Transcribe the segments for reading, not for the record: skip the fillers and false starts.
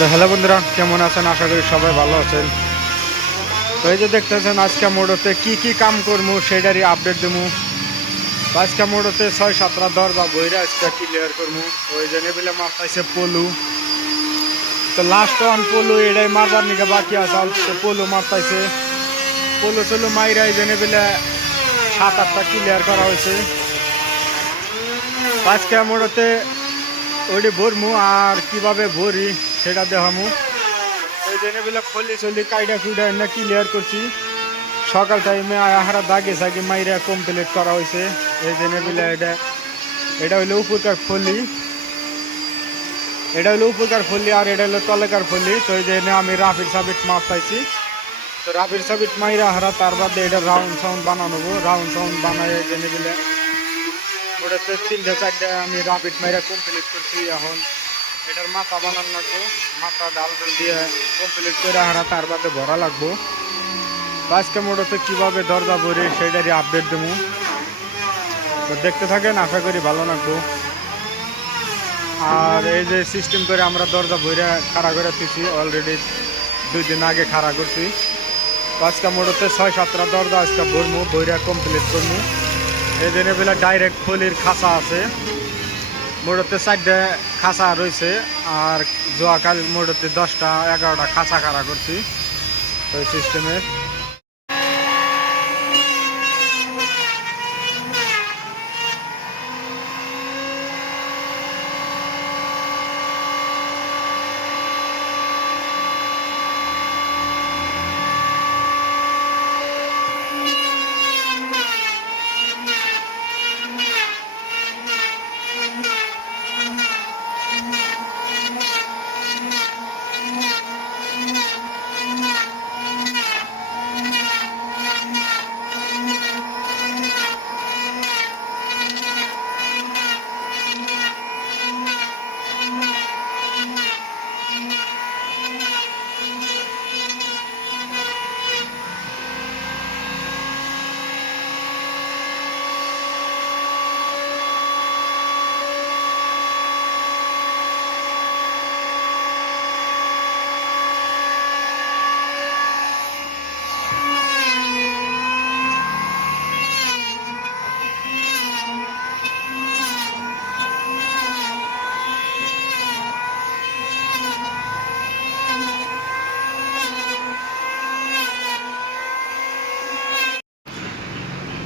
তো হ্যালো বন্ধুরা, কেমন আছেন? আশা করি সবাই ভালো আছেন। তো এই যে দেখতেছেন আজকে মোড়তে কি কাম করবো সেটারই আপডেট দেবো। আজকে মোড়তে 6-7টা দর বা বইরা আজকে ক্লিয়ার করবো। তো ওই জন্য বলে মারতাইছে পলু। তো লাস্ট ওয়ান পলু এটাই মারবার নিকে বাকি আছে। তো পলু মারতাইছে, পলু চলু মাইরা এই জন্য বলে 7-8টা ক্লিয়ার করা হয়েছে। আজকে মোড়তে ওইটি ভরমু আর কিভাবে ভরি সেটা দেখামু। ওই জন্য বলে ফলি চলি কাইডা কুইডা এনে ক্লিয়ার করছি। সকাল টাইমে আহারা দাগে সাগে মাইরা কমপ্লিট করা হয়েছে। এই জন্য বলে এটা হইলো উপরকার ফলি, এটা হইলো উপরকার ফলি আর এটা হইলো তলেকার ফলি। তো এই জন্য আমি রাফির সাবিট মাপ পাইছি। তো রাফির সাবিট মাইরা হারা তার বাদে এটা রাউন্ড সাউন্ড বানানো, রাউন্ড সাউন্ড বানায় এই জন্য বলে ওটাতে 3-4টা আমি রাফিট মাইরা কমপ্লিট করছি। এখন এটার মাথা বানানো লাগবো, মাথা ডাল দিয়ে কমপ্লিট করে হারা তার বাদে ভরা লাগবো। আজকে মোড়তে কিভাবে দরজা ভরে সেটারই আপডেট দেবো। তো দেখতে থাকেন, আশা করি ভালো লাগবো। আর এই যে সিস্টেম করে আমরা দরজা ভরে খাড়া করে দিচ্ছি, অলরেডি 2 দিন আগে খাড়া করছি। তো আজকে মোড়তে 6-7টা দরজা আজকে ভরবো, ভরে কমপ্লিট করবো। এই দিনে বেলা ডাইরেক্ট ফলির খাঁচা আছে, মোড়তে 4টা খাঁচা রয়েছে। আর জোয়াকাল মোড়তে 10টা-11টা খাঁচা খাড়া করছি। তো এই সিস্টেমের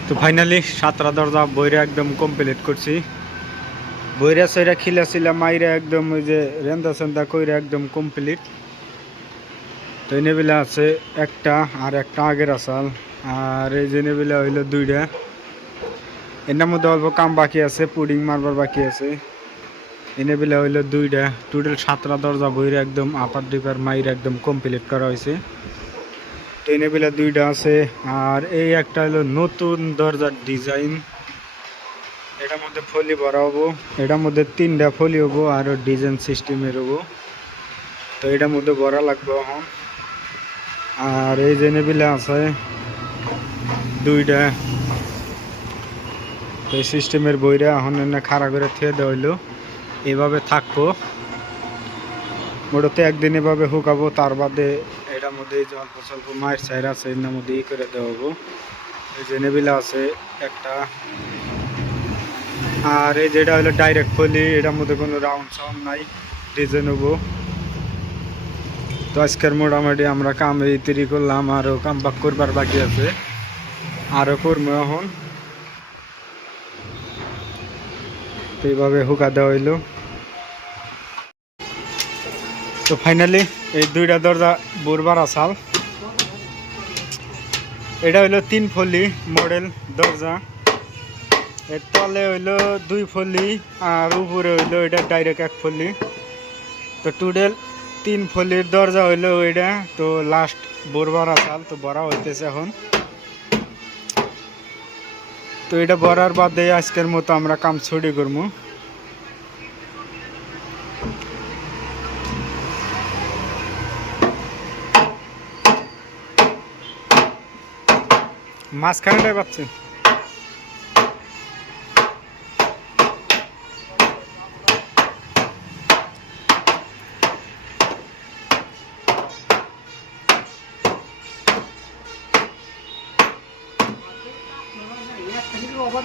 তো ফাইনালি 7টা দরজা বইরা একদম কমপ্লিট করছি। বইরা সইরা খিলা মাইরা একদম ওই যে রেন্দা সেন্দা কইরা একদম কমপ্লিট। তো এই নেবিলা আছে একটা, আর একটা আগের আসাল। আর এই যে নেবিলা হইলো 2টা। এর মধ্যে অল্প কাম বাকি আছে, পুডিং মারবার বাকি আছে। এই নেবিলা হইলো 2টা। টোটাল 7টা দরজা বইরা একদম আপার ডিপার মাইরা একদম কমপ্লিট করা হয়েছে। টেনেবেলা 2টা আছে। আর এই একটা হলো নতুন দরজার ডিজাইন, এটার মধ্যে ফলি ভরা হবো। এটার মধ্যে 3টা ফলি হবো আর ডিজাইন সিস্টেমের হবো। তো এটার মধ্যে ভরা লাগবে এখন। আর এই যে নেবিলা আছে 2টা। তো এই সিস্টেমের বইরা এখন এনে খাড়া করে থিয়ে দেওয়া হইলো, এভাবে থাকবো মোটতে একদিন এভাবে হুকাবো। তার বাদে এটার মধ্যে এই যে অল্প স্বল্প মায়ের সাইড আছে এর মধ্যে ই করে দেওয়া হবো। এই যে নেবিলা আছে একটা। আর এই যেটা হলো ডাইরেক্ট ফলি, এটার মধ্যে কোনো রাউন্ড সাউন্ড নাই, ডিজাইন হবো। তো আজকের মোটামুটি আমরা কাম এই তৈরি করলাম, আরও কাম বাক করবার বাকি আছে, আরও করবো এখন। তো এইভাবে হুকা দেওয়া হইলো। তো ফাইনালি এই 2টা দরজা বুরবার আসাল। এটা হইলো 3 ফলি মডেল দরজা। এর তলে হইলো 2 ফলি আর উপরে হইলো এটা ডাইরেক্ট 1 ফলি। তো টোটাল 3 ফলির দরজা হইলো ওইটা। তো লাস্ট বুরবার আসাল, তো ভরা হইতেছে এখন। তো এটা ভরার বাদে আজকের মতো আমরা কাম ছুটি করবো। মাঝখানেটাই পাচ্ছি। তো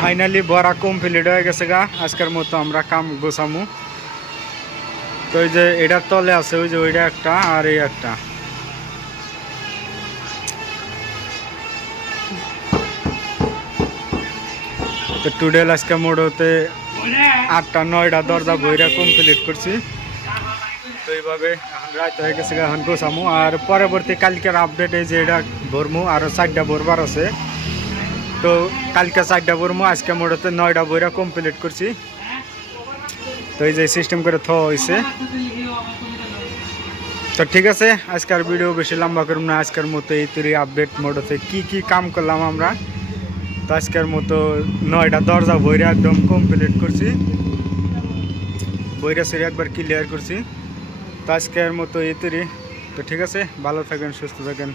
ফাইনালি বড়া কমপ্লিট হয়ে গেছে গা। আজকের মতো আমরা কাম গোছামু। তো ওই যে এটার তলে আছে ওই যে ওইটা একটা আর এই একটা। তো টুডেল আজকে মোড়তে 8টা 9টা দরজা বইরা কমপ্লিট করছি। তো এইভাবে রাত হয়ে গেছে এখন গোছামু। আর পরবর্তী কালকের আপডেট এই যে এটা ভরমু আরও 4টা ভরবার আছে। তো কালকে 4টা ভরমু, আজকে মোড়তে 9টা বইরা কমপ্লিট করছি। তো এই যে সিস্টেম করে থোয়া হয়েছে। তো ঠিক আছে, আজকের ভিডিও বেশি লম্বা করুন না। আজকের মতো এই তৈরি আপডেট মোড়তে কি কাম করলাম আমরা। তো আজকের মতো 9টা দরজা বইরা একদম কমপ্লিট করছি, বইরা সেরে একবার ক্লিয়ার করছি। তো আজকের মতো এই তৈরি। তো ঠিক আছে, ভালো থাকেন, সুস্থ থাকেন।